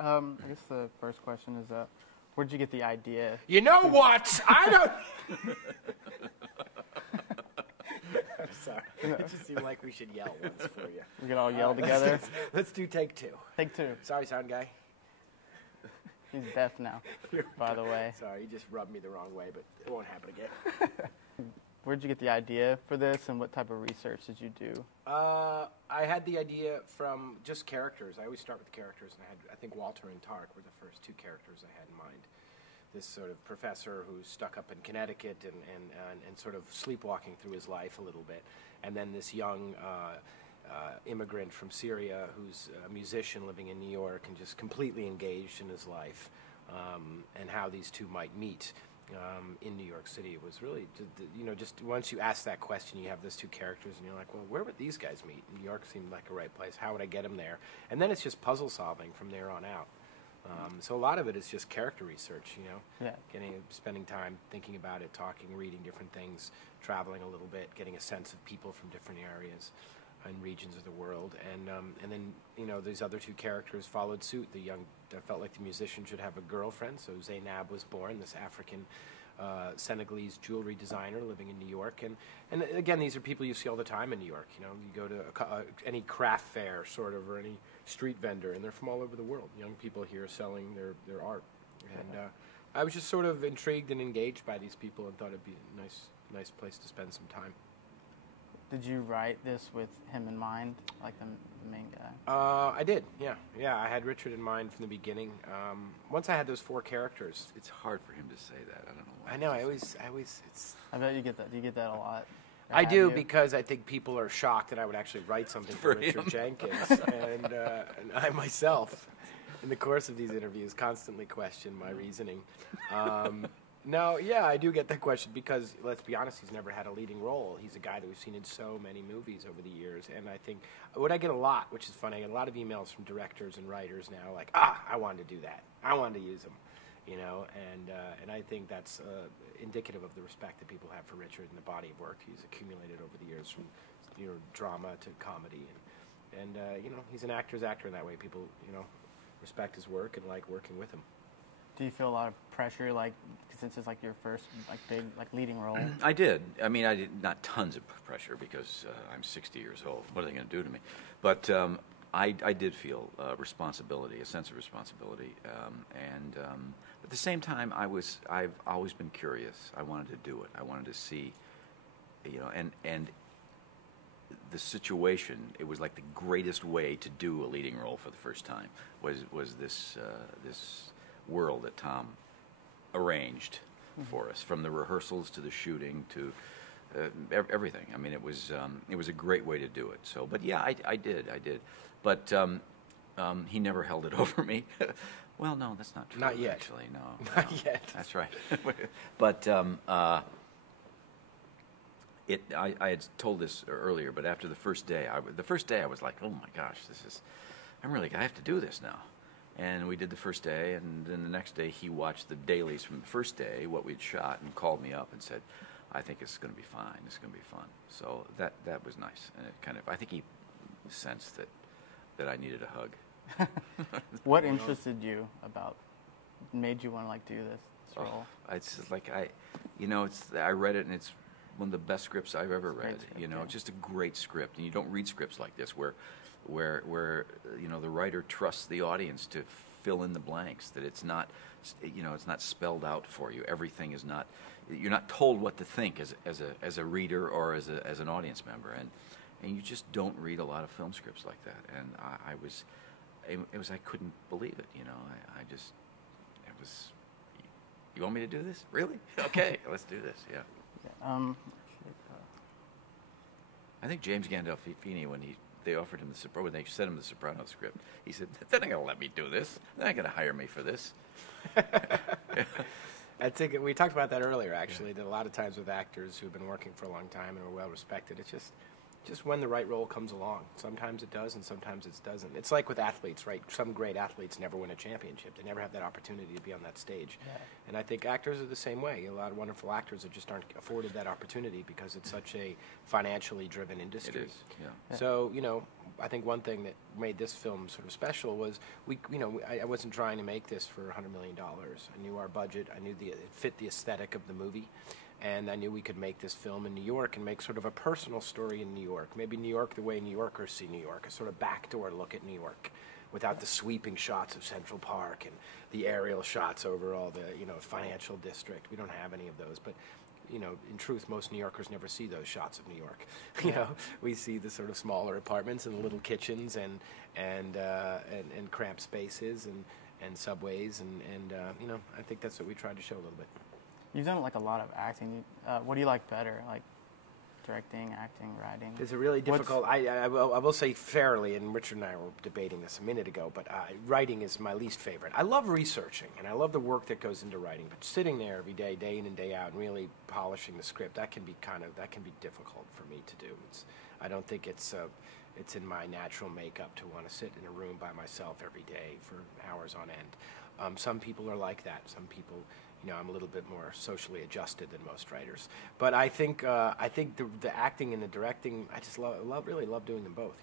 I guess the first question is, where'd you get the idea? You know what? I don't... I'm sorry. It just seemed like we should yell once for you. We can all yell together. Let's do take two. Take two. Sorry, sound guy. He's deaf now, by the way. Sorry, you just rubbed me the wrong way, but it won't happen again. Where'd you get the idea for this, and what type of research did you do? I had the idea from just characters. I always start with characters, and I think Walter and Tark were the first two characters I had in mind. This sort of professor who's stuck up in Connecticut and sort of sleepwalking through his life a little bit, and then this young immigrant from Syria who's a musician living in New York and just completely engaged in his life, and how these two might meet. In New York City, it was really, just once you ask that question, you have those two characters, and you're like, well, where would these guys meet? New York seemed like a right place. How would I get them there? And then it's just puzzle solving from there on out. So a lot of it is just character research, spending time thinking about it, talking, reading different things, traveling a little bit, getting a sense of people from different areas and regions of the world, and then these other two characters followed suit. I felt like the musician should have a girlfriend, so Zainab was born, this African Senegalese jewelry designer living in New York, and again, these are people you see all the time in New York. You go to any craft fair sort of, or any street vendor, and they're from all over the world. Young people here selling their art, and I was just sort of intrigued and engaged by these people, and thought it'd be a nice place to spend some time. Did you write this with him in mind, like the main guy? I did, yeah. I had Richard in mind from the beginning. Once I had those four characters, it's hard for him to say that. I don't know why. I know. I always. I bet you get that. Do you get that a lot? I do, because I think people are shocked that I would actually write something for Richard Jenkins, and I myself, in the course of these interviews, constantly question my reasoning. No, yeah, I do get that question because, let's be honest, he's never had a leading role. He's a guy that we've seen in so many movies over the years, and I think what I get a lot, which is funny, I get a lot of emails from directors and writers now, like, I wanted to do that. I wanted to use him, and I think that's indicative of the respect that people have for Richard and the body of work he's accumulated over the years, from drama to comedy, and he's an actor's actor in that way. People respect his work and like working with him. Do you feel a lot of pressure, since it's your first big leading role? I did. I mean, I did not tons of pressure because I'm 60 years old. What are they going to do to me? But I did feel responsibility, a sense of responsibility, and at the same time, I've always been curious. I wanted to do it. I wanted to see, and the situation. It was like the greatest way to do a leading role for the first time was this world that Tom arranged for us, from the rehearsals to the shooting to everything. I mean, it was a great way to do it. So, but yeah, I did. But he never held it over me. Well, no, that's not true. Not yet. Actually, no. Not yet. That's right. But I had told this earlier, but after the first day I was like, oh my gosh, I have to do this now. And we did the first day, and then the next day he watched the dailies from the first day, what we'd shot, and called me up and said, I think it's going to be fine. It's going to be fun. So that was nice. And it I think he sensed that I needed a hug. What interested you made you want to do this role? It's just I read it, and it's one of the best scripts I've ever read. It's just a great script, and you don't read scripts like this where the writer trusts the audience to fill in the blanks, that it's not spelled out for you. Everything is not, you're not told what to think as a reader or as an audience member, and you just don't read a lot of film scripts like that. And I couldn't believe it. You want me to do this? Really? Okay, let's do this. Yeah. I think James Gandolfini, when they offered him when they sent him the Sopranos script, he said, they're not going to let me do this. They're not going to hire me for this. I think we talked about that earlier, actually, that a lot of times with actors who've been working for a long time and are well respected, it's just when the right role comes along. Sometimes it does, and sometimes it doesn't. It's like with athletes, right? Some great athletes never win a championship. They never have that opportunity to be on that stage. Yeah. And I think actors are the same way. A lot of wonderful actors that just aren't afforded that opportunity because it's such a financially driven industry. It is, yeah. So, I think one thing that made this film sort of special was I wasn't trying to make this for $100 million. I knew our budget. I knew it fit the aesthetic of the movie. And I knew we could make this film in New York and make sort of a personal story in New York. Maybe New York the way New Yorkers see New York, a sort of backdoor look at New York, without the sweeping shots of Central Park and the aerial shots over all the financial district. We don't have any of those, but in truth, most New Yorkers never see those shots of New York. We see the sort of smaller apartments and little kitchens and cramped spaces and subways and I think that's what we tried to show a little bit. You've done like a lot of acting. What do you like better, like directing, acting, writing? It's a really difficult. I will say fairly, and Richard and I were debating this a minute ago, but writing is my least favorite. I love researching, and I love the work that goes into writing, but sitting there every day, day in and day out, and really polishing the script, that can be difficult for me to do. I don't think it's in my natural makeup to want to sit in a room by myself every day for hours on end. Some people are like that. Some people. I'm a little bit more socially adjusted than most writers, but I think the acting and the directing, I just really love doing them both.